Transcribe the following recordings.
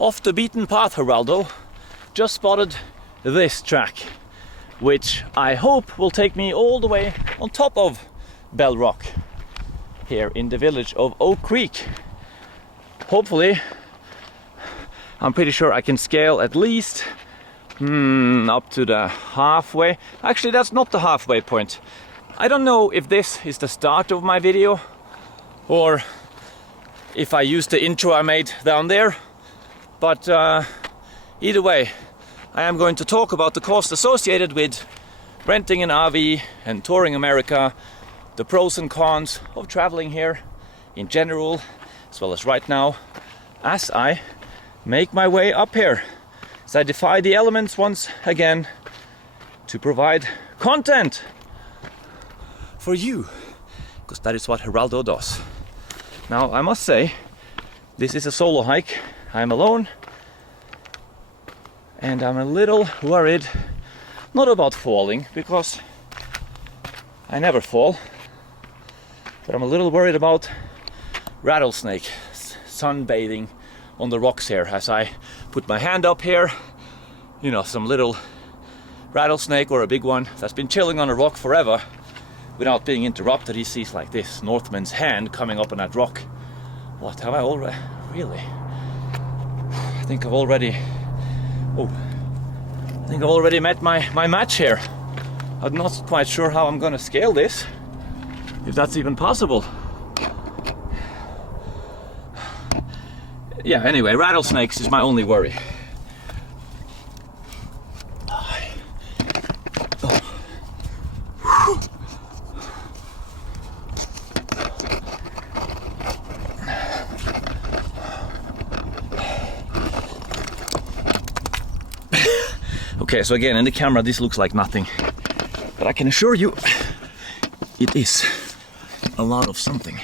Off the beaten path, Geraldo. Just spotted this track, which I hope will take me all the way on top of Bell Rock here in the village of Oak Creek. Hopefully, I'm pretty sure I can scale at least up to the halfway. Actually, that's not the halfway point. I don't know if this is the start of my video or if I use the intro I made down there, but either way, I am going to talk about the cost associated with renting an RV and touring America, the pros and cons of traveling here in general, as well as right now, as I make my way up here, as I defy the elements once again to provide content for you, because that is what Geraldo does. Now, I must say, this is a solo hike. I'm alone, and I'm a little worried, not about falling, because I never fall, but I'm a little worried about rattlesnake sunbathing on the rocks here as I put my hand up here. You know, some little rattlesnake or a big one that's been chilling on a rock forever without being interrupted. He sees like this Northman's hand coming up on that rock. What have I already? Really? I think I've already met my match here. I'm not quite sure how I'm gonna scale this, if that's even possible. Yeah, anyway, rattlesnakes is my only worry. Okay, so again, in the camera this looks like nothing, but I can assure you it is a lot of something.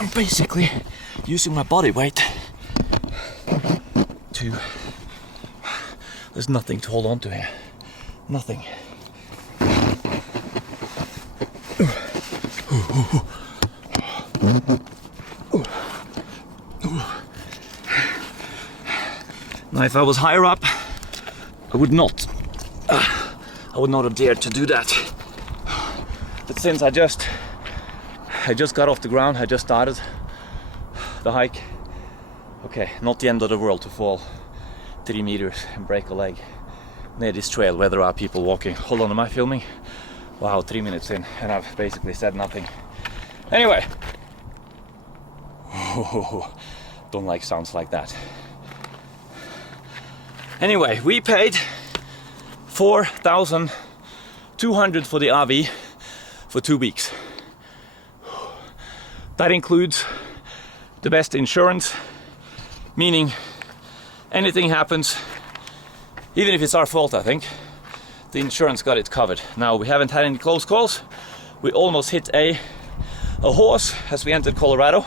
I'm basically using my body weight to... There's nothing to hold on to here. Nothing. Now, if I was higher up, I would not have dared to do that. But since I just got off the ground, I just started the hike. Okay, not the end of the world to fall 3 meters and break a leg near this trail where there are people walking. Hold on, am I filming? Wow, 3 minutes in and I've basically said nothing. Anyway, don't like sounds like that. Anyway, we paid $4,200 for the RV for 2 weeks. That includes the best insurance, meaning anything happens, even if it's our fault, I think, the insurance got it covered. Now, we haven't had any close calls. We almost hit a horse as we entered Colorado.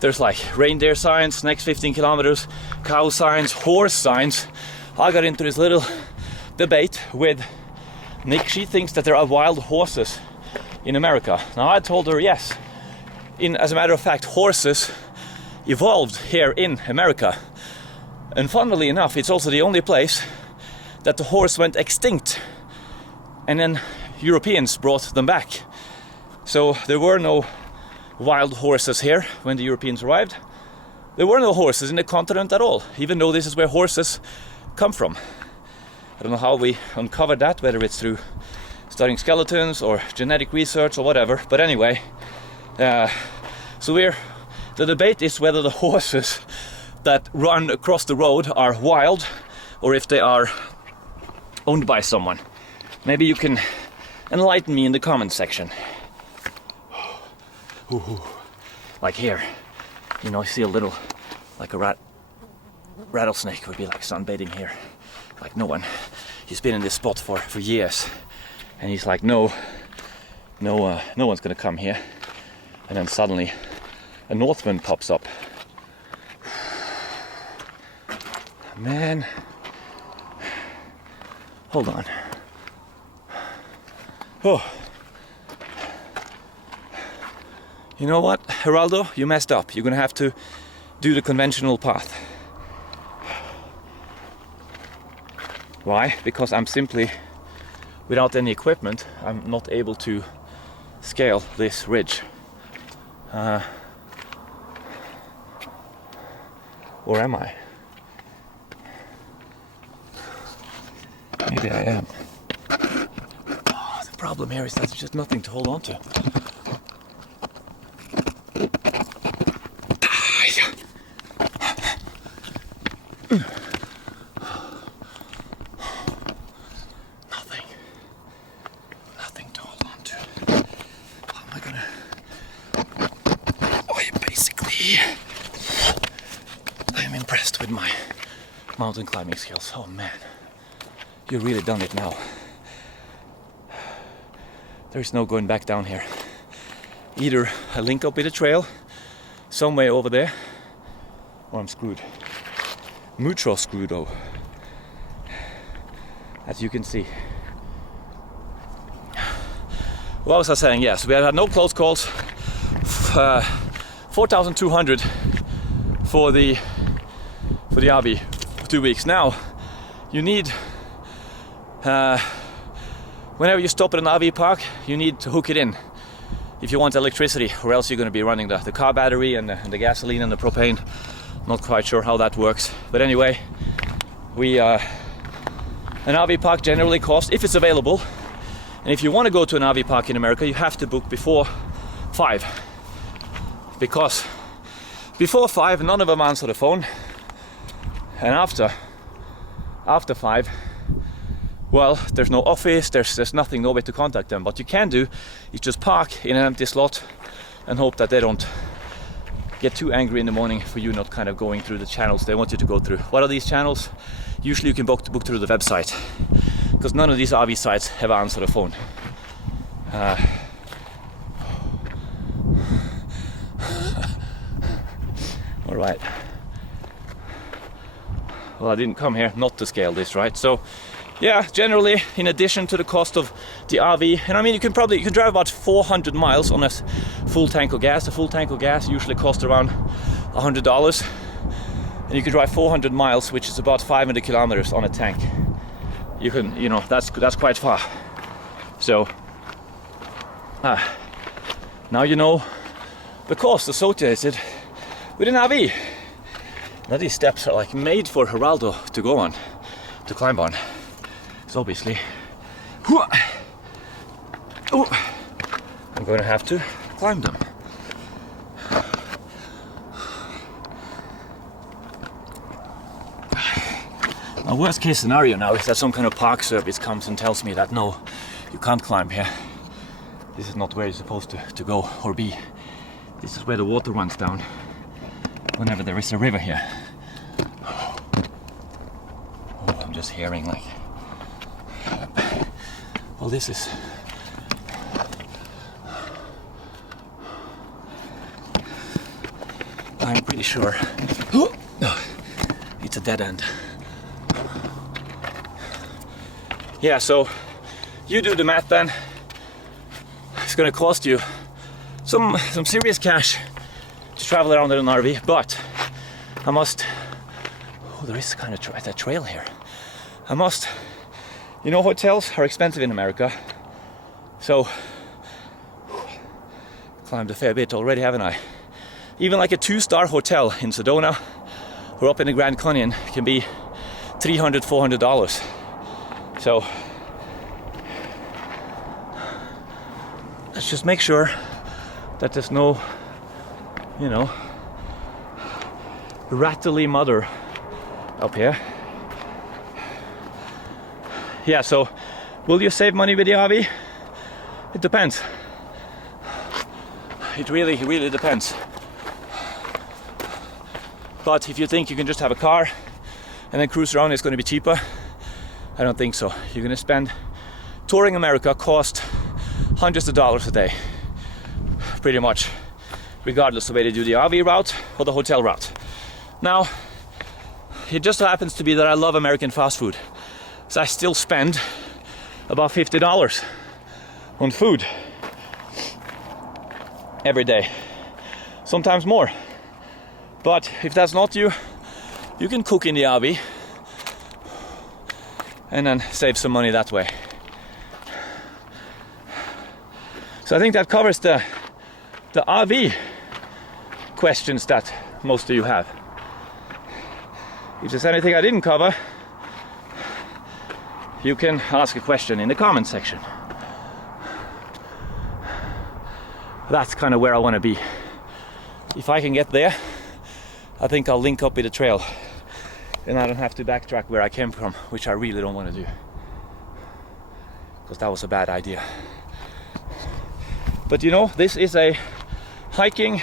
There's like reindeer signs, next 15 kilometers, cow signs, horse signs. I got into this little debate with Nick. She thinks that there are wild horses in America. Now, I told her yes. As a matter of fact, horses evolved here in America. And funnily enough, it's also the only place that the horse went extinct. And then Europeans brought them back. So there were no wild horses here when the Europeans arrived. There were no horses in the continent at all, even though this is where horses come from. I don't know how we uncovered that, whether it's through studying skeletons or genetic research or whatever, but anyway, so the debate is whether the horses that run across the road are wild or if they are owned by someone. Maybe you can enlighten me in the comment section. Like here, you know, you see a little, like a rattlesnake would be like sunbathing here. Like no one, he's been in this spot for years, and he's like, no one's gonna come here. And then suddenly a Northman pops up. Man, hold on. Oh. You know what, Geraldo? You messed up. You're gonna have to do the conventional path. Why? Because I'm simply, without any equipment, I'm not able to scale this ridge. Or am I? Maybe I am. Oh, the problem here is that there's just nothing to hold on to. Nothing to hold on to. How am I gonna... Oh, basically... I'm impressed with my mountain climbing skills. Oh man. You've really done it now. There's no going back down here. Either I link up with a trail some way over there, or I'm screwed. Mucho screwed though, as you can see. What was I saying? Yes, we had no close calls. 4,200 for the RV for 2 weeks. Now you need whenever you stop at an RV park, you need to hook it in if you want electricity, or else you're going to be running the car battery and the gasoline and the propane. Not quite sure how that works, but anyway, an RV park generally costs, if it's available, and if you want to go to an RV park in America, you have to book before 5, because before 5 none of them answer the phone, and after 5, well, there's no office, there's nothing, no way to contact them. What you can do is just park in an empty slot and hope that they don't get too angry in the morning for you not kind of going through the channels they want you to go through. What are these channels? Usually you can book through the website, because none of these RV sites have answered the phone. All right. Well, I didn't come here not to scale this, right? So yeah, generally, in addition to the cost of the RV, and I mean, you can drive about 400 miles on a full tank of gas. A full tank of gas usually costs around $100, and you can drive 400 miles, which is about 500 kilometers on a tank. You can, that's quite far. So now you know the cost associated with an RV. Now these steps are like made for Geraldo to go on, to climb on. So obviously, I'm going to have to climb them. Now, worst case scenario now is that some kind of park service comes and tells me that no, you can't climb here. This is not where you're supposed to go or be. This is where the water runs down whenever there is a river here. Oh, I'm just hearing like... Well, this is... I'm pretty sure it's a dead end. Yeah, so you do the math then. It's gonna cost you some serious cash to travel around in an RV, but I must... Oh, there is kind of a trail here. I must... hotels are expensive in America, so climbed a fair bit already, haven't I? Even like a 2-star hotel in Sedona or up in the Grand Canyon can be $300, $400. So let's just make sure that there's no, rattly mother up here. Yeah, so will you save money with the RV? It depends. It really depends. But if you think you can just have a car and then cruise around, it's going to be cheaper, I don't think so. You're going to spend... Touring America costs hundreds of dollars a day, pretty much, regardless of whether you do the RV route or the hotel route. Now, it just so happens to be that I love American fast food. So I still spend about $50 on food every day, sometimes more. But if that's not you, you can cook in the RV and then save some money that way. So I think that covers the RV questions that most of you have. If there's anything I didn't cover, you can ask a question in the comment section. That's kind of where I want to be. If I can get there, I think I'll link up with the trail and I don't have to backtrack where I came from, which I really don't want to do, because that was a bad idea. But you know, this is a hiking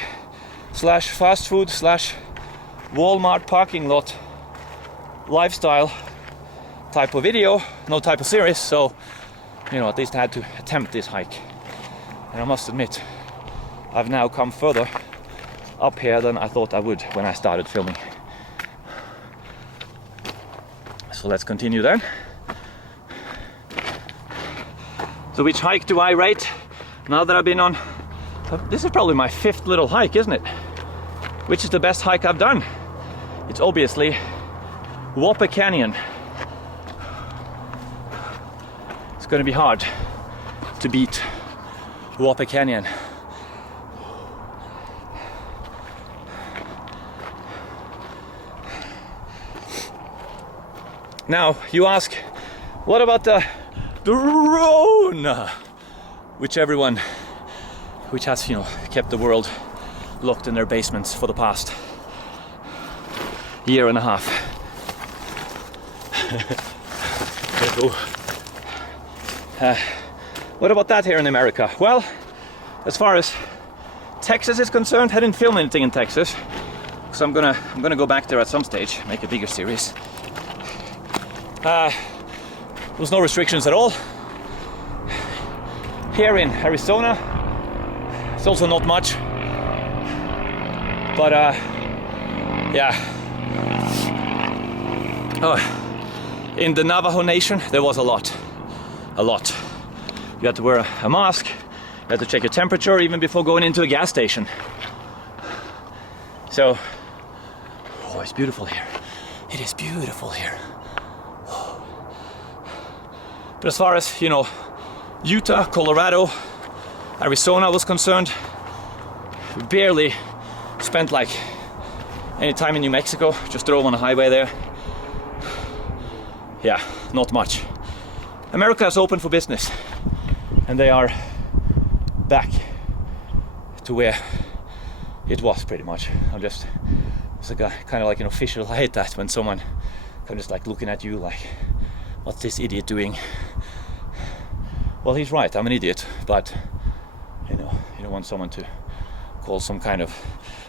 slash fast food slash Walmart parking lot lifestyle type of video, no type of series, so you know, at least I had to attempt this hike. And I must admit, I've now come further up here than I thought I would when I started filming. So let's continue then. So which hike do I rate now that I've been on? This is probably my 5th little hike, isn't it? Which is the best hike I've done? It's obviously Whopper Canyon. It's gonna be hard to beat Whopper Canyon. Now you ask, what about the drone? Which has, you know, kept the world locked in their basements for the past year and a half. What about that here in America? Well, as far as Texas is concerned, I didn't film anything in Texas, so I'm gonna go back there at some stage, make a bigger series. There's no restrictions at all. Here in Arizona, it's also not much. But yeah. In the Navajo Nation, there was a lot. You had to wear a mask, you had to check your temperature even before going into a gas station. So, oh, it's beautiful here. It is beautiful here. But as far as, you know, Utah, Colorado, Arizona was concerned, we barely spent like any time in New Mexico, just drove on a highway there. Yeah, not much. America is open for business, and they are back to where it was pretty much. It's like a kind of like an official. I hate that when someone kind of just like looking at you like, what's this idiot doing? Well, he's right, I'm an idiot, but you know, you don't want someone to call some kind of,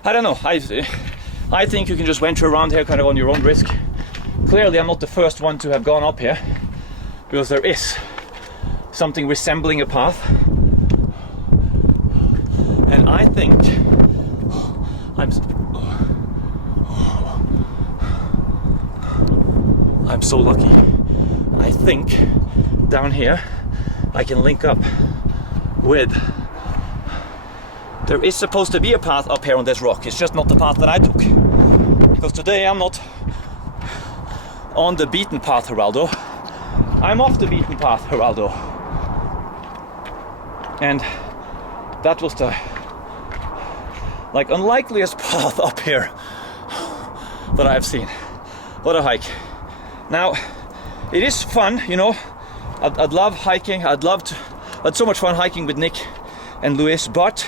I don't know, I think you can just venture around here kind of on your own risk. Clearly I'm not the first one to have gone up here, because there is something resembling a path, and I think I'm so lucky. I think down here I can link up with, there is supposed to be a path up here on this rock. It's just not the path that I took, because today I'm not on the beaten path, Geraldo. I'm off the beaten path, Geraldo. And that was the like unlikeliest path up here that I've seen. What a hike. Now it is fun, you know. I'd love hiking. I had so much fun hiking with Nick and Luis, but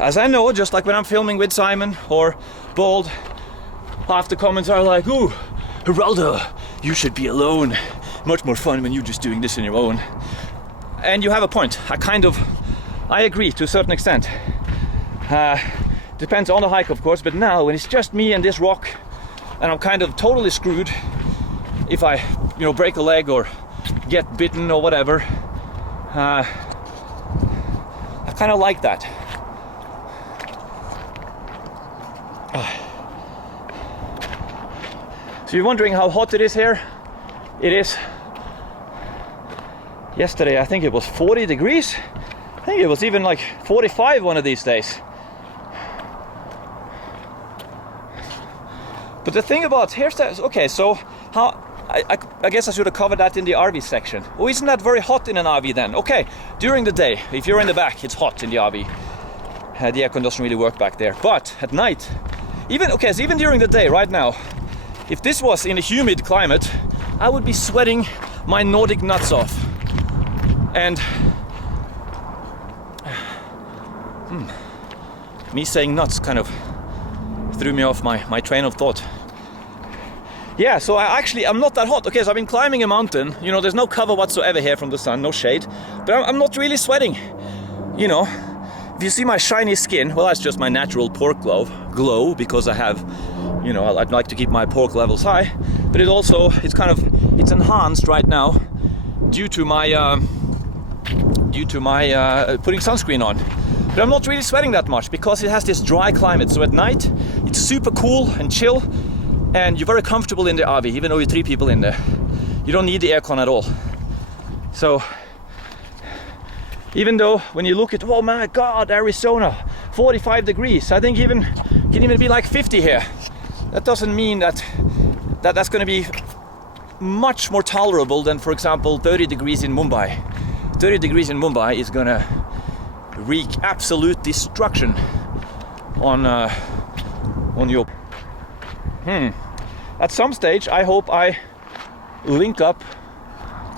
as I know, just like when I'm filming with Simon or Bold, half the comments are like, "Ooh, Geraldo, you should be alone. Much more fun when you're just doing this on your own." And you have a point. I agree to a certain extent. Depends on the hike, of course, but now when it's just me and this rock, and I'm kind of totally screwed if I, you know, break a leg or get bitten or whatever, I kind of like that. So you're wondering how hot it is here? It is. Yesterday I think it was 40 degrees. I think it was even like 45 one of these days. But the thing about here's that. Okay, so how I guess I should have covered that in the RV section. Oh, isn't that very hot in an RV then? Okay, during the day, if you're in the back, it's hot in the RV. The aircon doesn't really work back there. But at night, even during the day, right now, if this was in a humid climate, I would be sweating my Nordic nuts off. And me saying nuts kind of threw me off my train of thought. Yeah, so I'm not that hot. Okay, so I've been climbing a mountain. You know, there's no cover whatsoever here from the sun, no shade. But I'm not really sweating. You know, if you see my shiny skin, well, that's just my natural pork glow because I have, you know, I'd like to keep my pork levels high. But it's enhanced right now due to my putting sunscreen on. But I'm not really sweating that much because it has this dry climate. So at night, it's super cool and chill. And you're very comfortable in the RV, even though you're 3 people in there. You don't need the aircon at all. So, even though when you look at, oh my God, Arizona, 45 degrees. I think can even be like 50 here. That doesn't mean that's going to be much more tolerable than, for example, 30 degrees in Mumbai. 30 degrees in Mumbai is going to wreak absolute destruction on your. At some stage, I hope I link up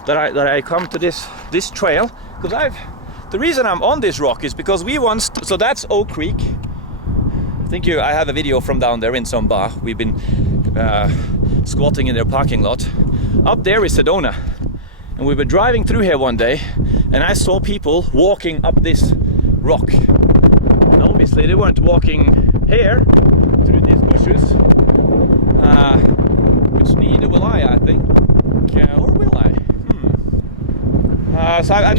that I come to this trail, because the reason I'm on this rock is because so that's Oak Creek. I have a video from down there in some bar. We've been squatting in their parking lot. Up there is Sedona, and we were driving through here one day, and I saw people walking up this rock. And obviously, they weren't walking here through these bushes. Which neither will I think. Or will I? So I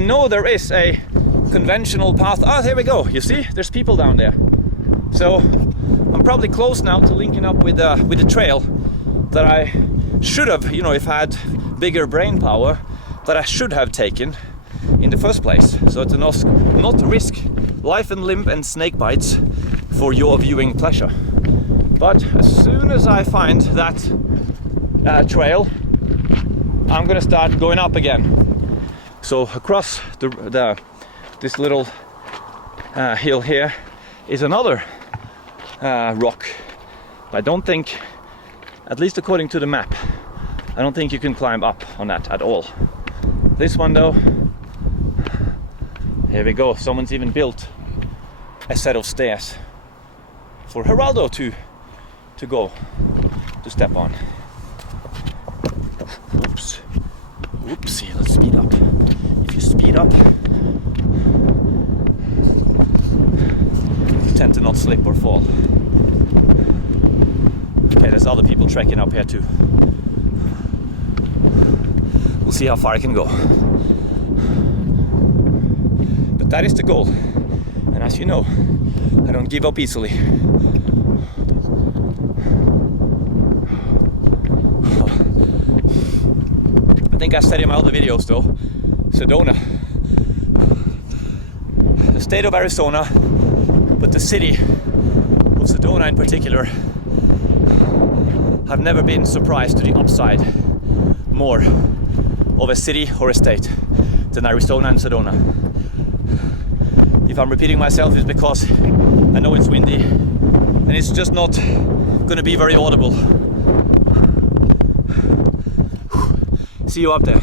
know there is a conventional path. Ah, there we go. You see, there's people down there. So I'm probably close now to linking up with the trail that I should have, you know, if I had bigger brain power, that I should have taken in the first place. So to not risk life and limb and snake bites for your viewing pleasure. But as soon as I find that trail, I'm gonna start going up again. So across this little hill here is another rock. I don't think, at least according to the map, I don't think you can climb up on that at all. This one though, here we go. Someone's even built a set of stairs for Geraldo to go, to step on. Oops. Oopsie, let's speed up. If you speed up, you tend to not slip or fall. Okay, there's other people trekking up here too. We'll see how far I can go. But that is the goal. And as you know, I don't give up easily. I think I said in my other videos though, Sedona, the state of Arizona, but the city of Sedona in particular, I've never been surprised to the upside more of a city or a state than Arizona and Sedona. If I'm repeating myself, it's because I know it's windy and it's just not going to be very audible. See you up there.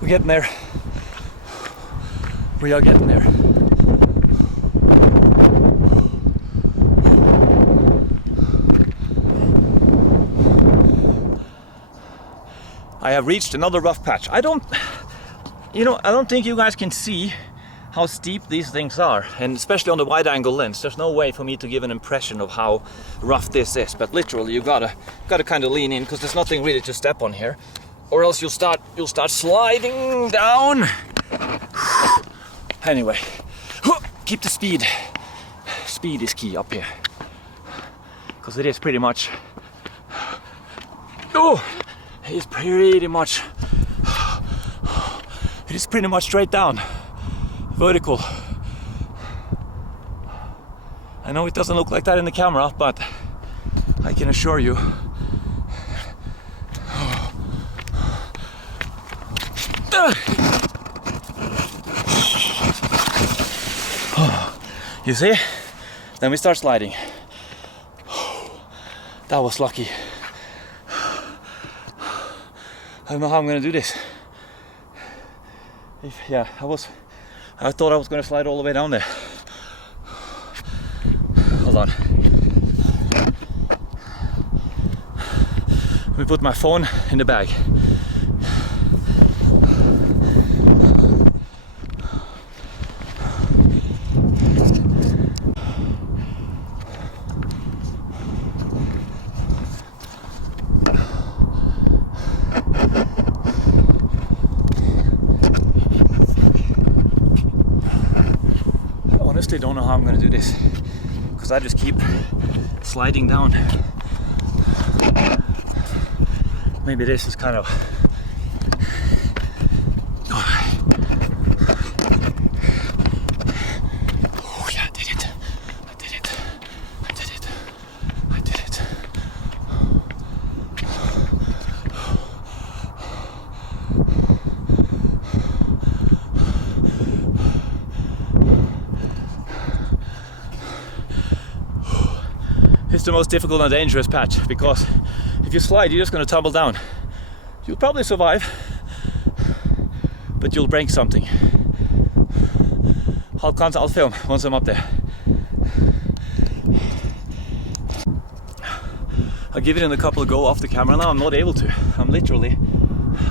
We're getting there. We are getting there. I have reached another rough patch. I don't think you guys can see how steep these things are, and especially on the wide angle lens, there's no way for me to give an impression of how rough this is. But literally, you gotta kind of lean in, because there's nothing really to step on here, or else you'll start sliding down. Anyway, keep the speed. Speed is key up here, because it is pretty much. It is pretty much straight down. Vertical. I know it doesn't look like that in the camera, but I can assure you. You see? Then we start sliding. That was lucky. I don't know how I'm gonna do this. I thought I was gonna slide all the way down there. Hold on. Let me put my phone in the bag. Don't know how I'm gonna do this, because I just keep sliding down. Maybe this is kind of yeah, I did it. It's the most difficult and dangerous patch, because if you slide, you're just going to tumble down. You'll probably survive, but you'll break something. I'll film once I'm up there. I'll give it in a couple of go off the camera. Now I'm not able to. I'm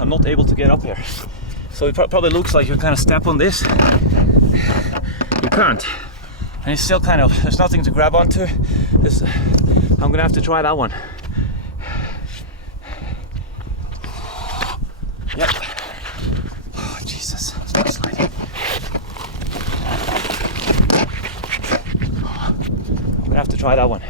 not able to get up here. So it probably looks like you kind of step on this. You can't. And it's still kind of, there's nothing to grab onto. I'm gonna have to try that one. Yep. Oh, Jesus, stop sliding. I'm gonna have to try that one.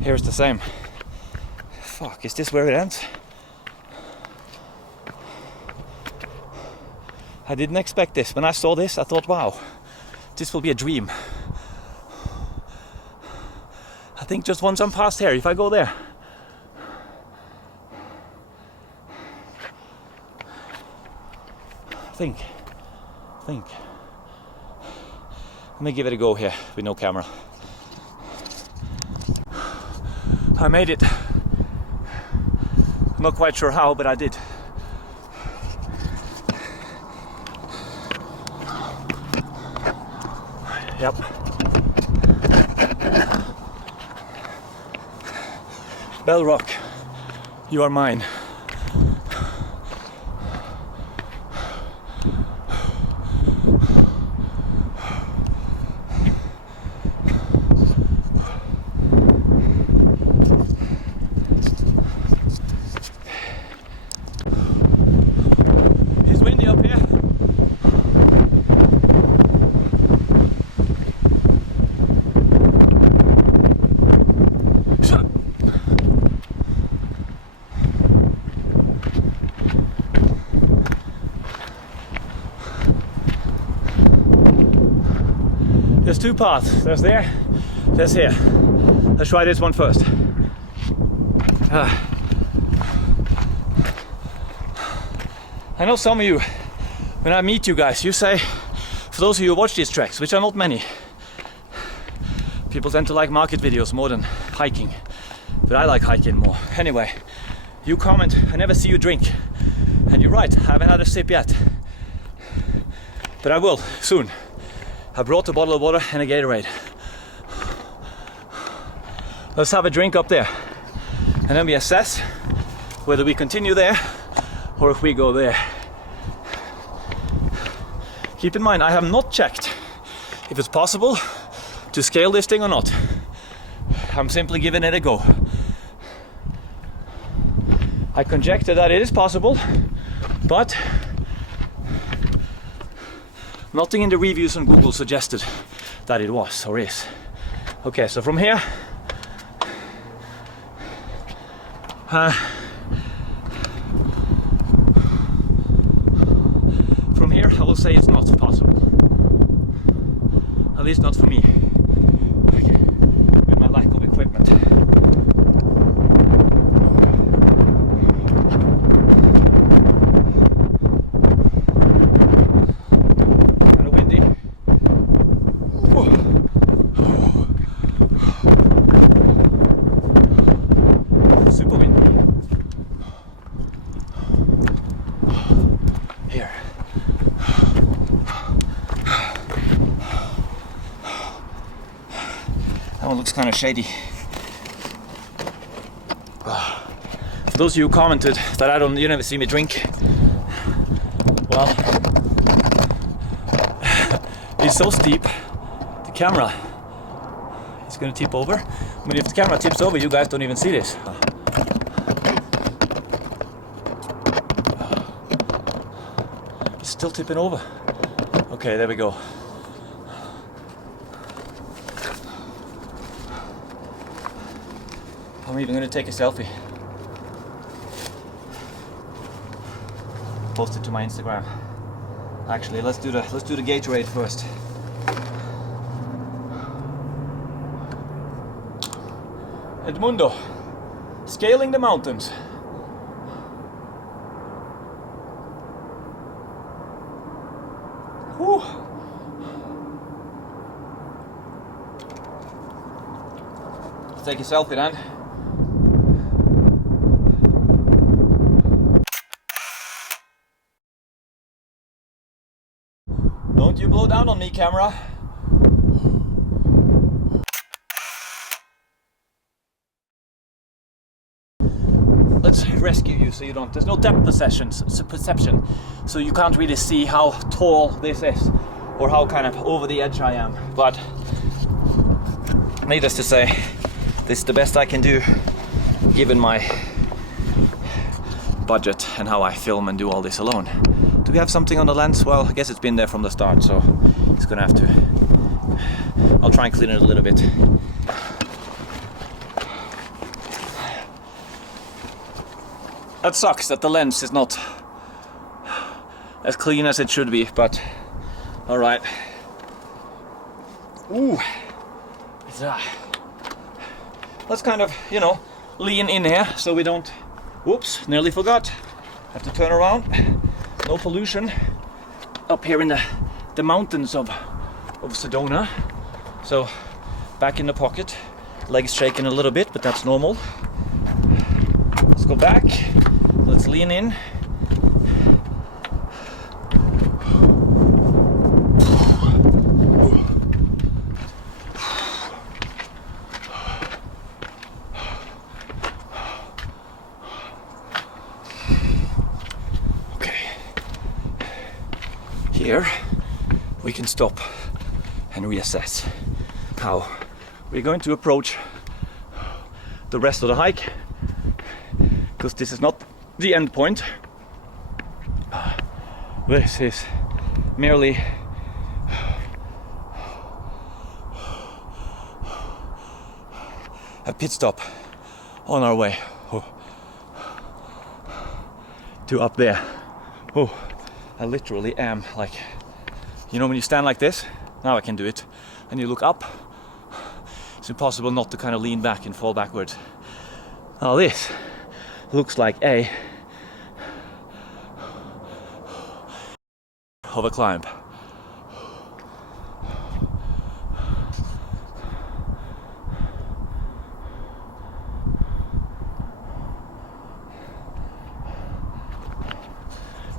Here's the same. Fuck, is this where it ends? I didn't expect this. When I saw this, I thought, wow, this will be a dream. I think just once I'm past here, if I go there. Think. Let me give it a go here with no camera. I made it. I'm not quite sure how, but I did. Yep. Bell Rock, you are mine. There's two paths. There's there, there's here. Let's try this one first. I know some of you, when I meet you guys, you say, For those of you who watch these treks, which are not many, people tend to like market videos more than hiking, but I like hiking more. Anyway, you comment, I never see you drink, and you're right, I haven't had a sip yet, but I will soon. I brought a bottle of water and a Gatorade. Let's have a drink up there, and then we assess whether we continue there or if we go there. Keep in mind, I have not checked if it's possible to scale this thing or not. I'm simply giving it a go. I conjecture that it is possible, but nothing in the reviews on Google suggested that it was or is. Okay, so from here, I will say it's not possible. At least not for me, with my lack of equipment. Kind of windy. Super windy. Here. That one looks kind of shady. For those of you who commented that you never see me drink, well, it's so steep, the camera is going to tip over. I mean, if the camera tips over, you guys don't even see this. It's still tipping over. Okay, there we go. I'm even going to take a selfie. Post it to my Instagram. Actually, let's do the Gatorade first. Edmundo, scaling the mountains. Whew. Let's take a selfie then. Don't you blow down on me, camera. Let's rescue you so you don't, there's no depth perception, so you can't really see how tall this is or how kind of over the edge I am. But needless to say, this is the best I can do given my budget and how I film and do all this alone. Do we have something on the lens? Well, I guess it's been there from the start, so it's gonna have to, I'll try and clean it a little bit. That sucks that the lens is not as clean as it should be, but all right. Ooh, let's kind of, lean in here so we don't, whoops, nearly forgot. Have to turn around. No pollution up here in the mountains of Sedona. So back in the pocket, legs shaking a little bit, but that's normal. Let's go back, let's lean in. Here we can stop and reassess how we're going to approach the rest of the hike, because this is not the end point. This is merely a pit stop on our way to up there. I literally am like, when you stand like this, now I can do it, and you look up, it's impossible not to kind of lean back and fall backwards. Now this looks like a of a climb.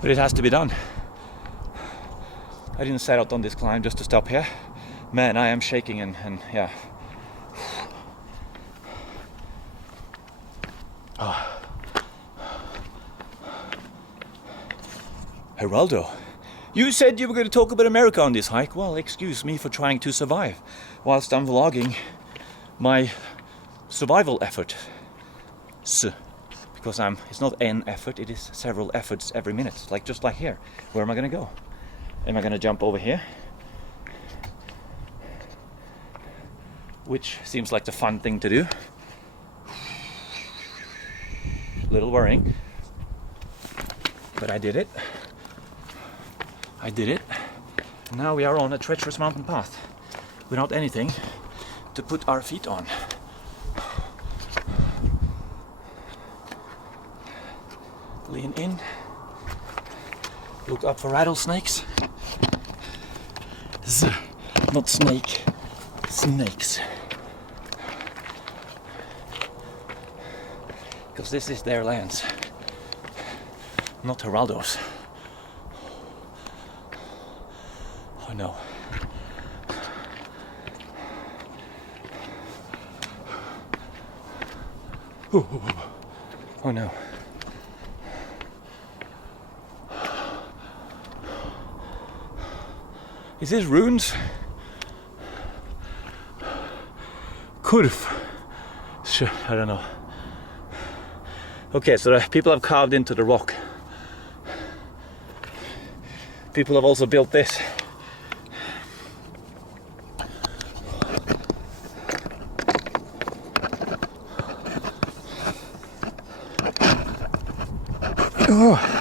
but it has to be done. I didn't set out on this climb just to stop here. Man, I am shaking and yeah. Oh. Geraldo, you said you were going to talk about America on this hike. Well, excuse me for trying to survive whilst I'm vlogging my survival effort. Because it's not an effort, it is several efforts every minute. Like just like here. Where am I going to go? Am I going to jump over here? Which seems like the fun thing to do. Little worrying. But I did it. I did it. Now we are on a treacherous mountain path without anything to put our feet on. Lean in. Look up for rattlesnakes. Not snake, snakes. Because this is their lands, not Geraldo's. Oh no. Oh no. Is this runes? Kurv. Sure, I don't know. Okay, so the people have carved into the rock. People have also built this. Oh.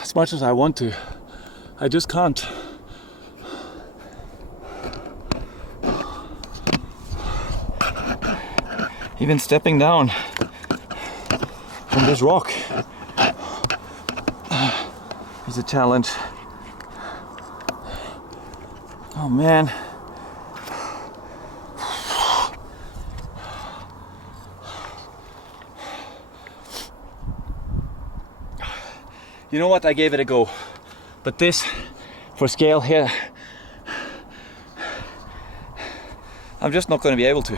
As much as I want to, I just can't. Even stepping down from this rock is a challenge. Oh man. You know what, I gave it a go, but this, for scale here, I'm just not going to be able to.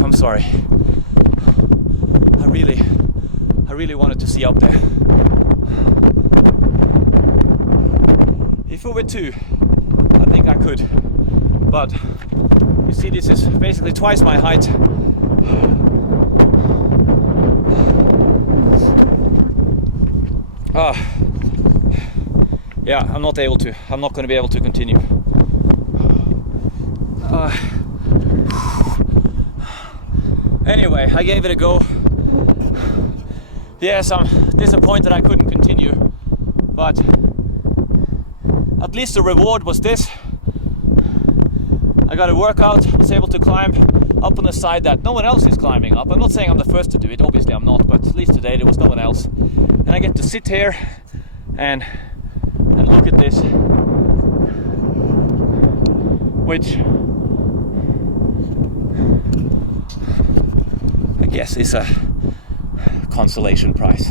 I'm sorry. I really wanted to see up there. If it were two, I think I could, but you see, this is basically twice my height. Yeah, I'm not able to. I'm not going to be able to continue. Anyway, I gave it a go. Yes, I'm disappointed I couldn't continue, but at least the reward was this. I got a workout, was able to climb up on the side that no one else is climbing up. I'm not saying I'm the first to do it, obviously I'm not, but at least today there was no one else. And I get to sit here and look at this, which I guess is a consolation prize.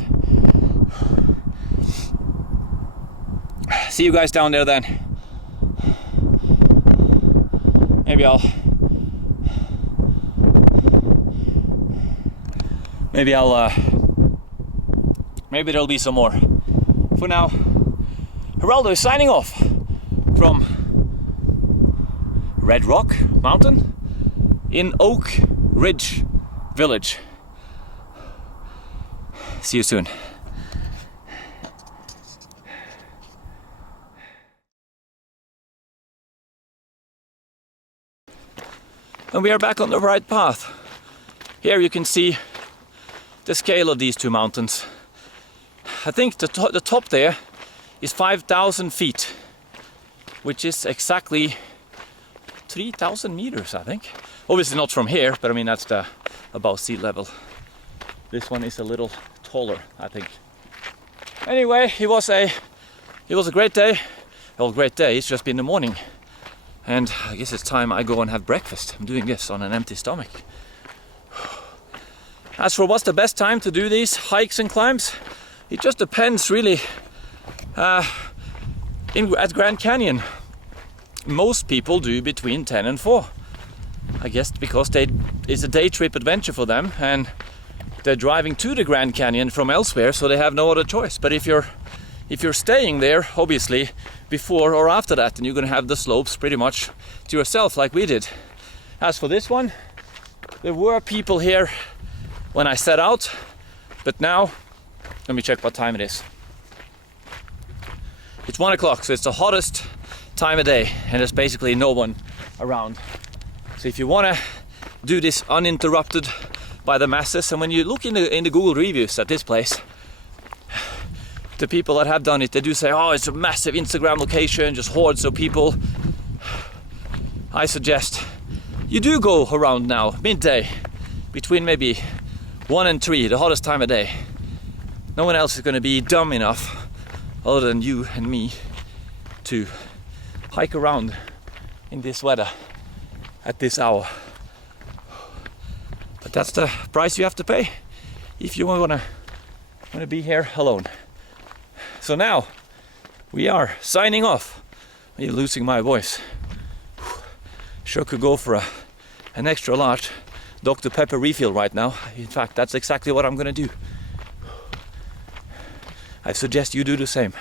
See you guys down there then. Maybe there'll be some more. For now, Geraldo is signing off from Red Rock Mountain in Oak Ridge Village. See you soon. And we are back on the right path. Here you can see the scale of these two mountains. I think the top there is 5,000 feet, which is exactly 3,000 meters, I think. Obviously not from here, but I mean that's the above sea level. This one is a little taller, I think. Anyway, it was a great day. Well, great day. It's just been the morning, and I guess it's time I go and have breakfast. I'm doing this on an empty stomach. As for what's the best time to do these hikes and climbs, it just depends really. At Grand Canyon, most people do between 10 and 4. I guess because it's a day trip adventure for them, and they're driving to the Grand Canyon from elsewhere, so they have no other choice. But if you're staying there, obviously before or after that, then you're gonna have the slopes pretty much to yourself, like we did. As for this one, there were people here when I set out, but now let me check what time it is. It's 1 o'clock, so it's the hottest time of day, and there's basically no one around. So if you want to do this uninterrupted by the masses, and when you look in the Google reviews at this place, the people that have done it, they do say, oh, it's a massive Instagram location, just hordes of people. I suggest you do go around now, midday, between maybe 1 and 3, the hottest time of day. No one else is going to be dumb enough, other than you and me, to hike around in this weather at this hour. But that's the price you have to pay if you want to be here alone. So now we are signing off. I'm losing my voice. Sure could go for an extra large Dr. Pepper refill right now. In fact, that's exactly what I'm gonna do. I suggest you do the same.